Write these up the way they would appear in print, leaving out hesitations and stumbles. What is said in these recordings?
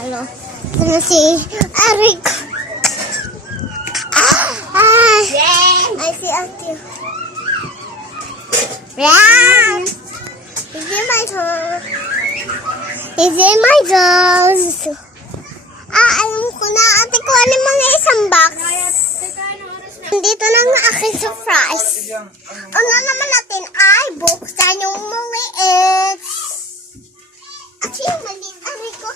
Ano? Ano si Eric? I see Ate. Yeah. Is it my turn? Is it my dress? Alam ko na. Ate ko, ano mga isang box? Dito na ang aking surprise. Ano naman natin ay buksan yung maliit. At yung maliit, Eric ko.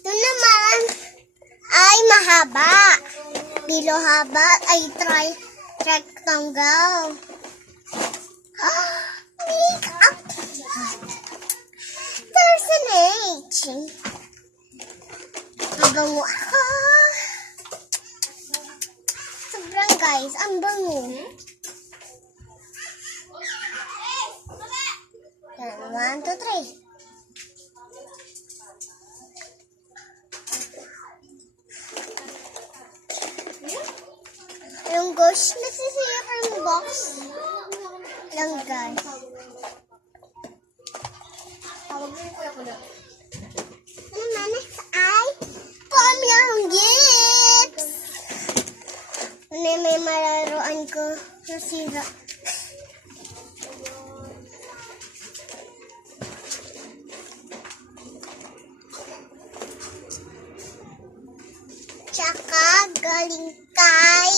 Ito naman ay mahaba. Bilo haba ay rectangle. Makeup. There's an H. Mabango ako. Sobrang guys, ang bango. Yan, 1, 2, 3. Yung gosh, nasisiya yung box lang guys. Ano na next ay kami ang gifts. Ano may malaruan ko nasira. Tsaka galing kay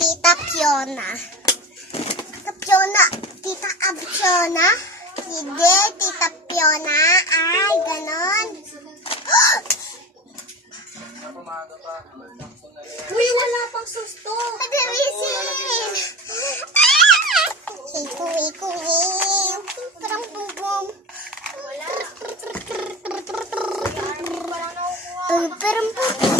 Tita Fiona. Tita Fiona. Tita Fiona. Hindi, Tita Fiona. Ay, ganon. Uy, wala pang susto. Pagalisin. Kuwi. Parang bubom. Parang bubom.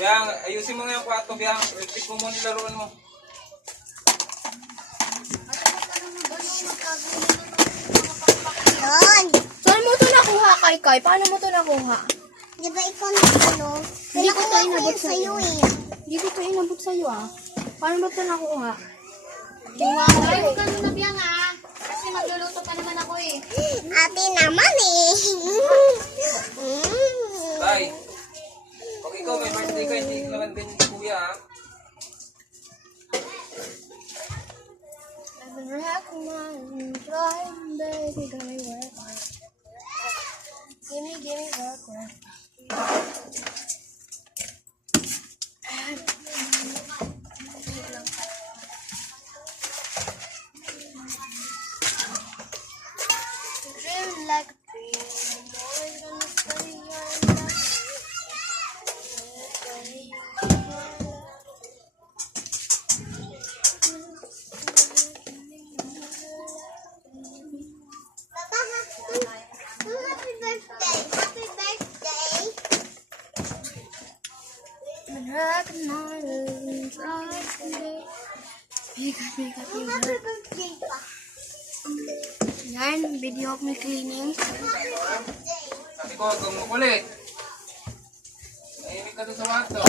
Biyang, ayusin mo nga yung kwarto, Biyang. Repeat mo muna yung laruan mo. Yun. Saan mo ito nakuha, Kai? Paano mo ito nakuha? Di ba ikaw na ano? Hindi ko ito Nakuha inabot yun sa'yo. eh. Hindi ko ito inabot sa'yo, ah. Paano mo ito nakuha? Ay, huwag ka muna biyang kasi magluluto pa naman ako eh. Ate naman eh. Tay, pag ikaw may birthday ka, hindi naman ganyan si Kuya, ha? Gimme, work. Dream like a dream. Always gonna stay young. Happy birthday! Happy birthday! Happy birthday pa! Yan, video of me cleaning. Happy birthday! Sabi ko, huwag kang makulit. Nahimik ka doon sa kwarto.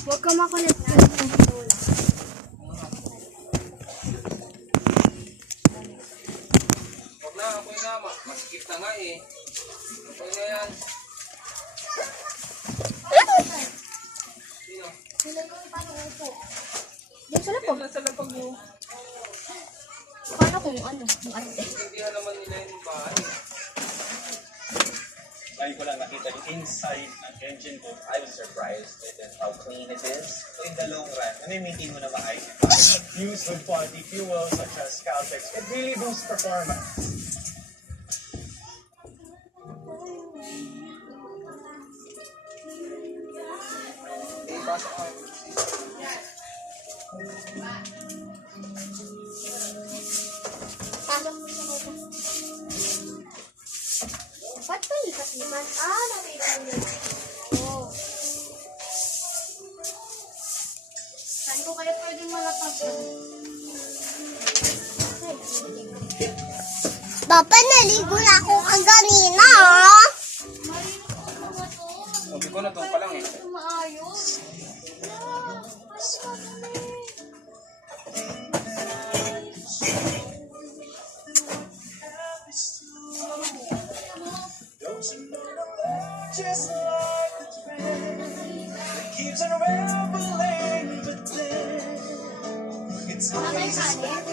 Huwag ka makulit. Huwag na, ako'y na. Masikip na nga eh. Ako'y na yan. Sino? Diyan sa lapag. Yan lang sa lapag mo. Paano kung ano? Kung ante? Hindi naman nila yung bahay. Ngayon ko lang nakita yung inside ng engine ko. I was surprised with how clean it is. So in the long run, nami-maintain mo na maayos. Use good quality fuels such as Caltex. It really boosts performance. Pasok ka. Ba't ba lipat-lipat? Nakita mo. Oh. Saan ko ko kaya pwedeng malapag ka. Papa, naligo na ako kaganina. Marino ko ang mga to. Sabi ko na to pa lang eh. Ito maayos. Just like a thread that keeps unraveling, but then it's always a spark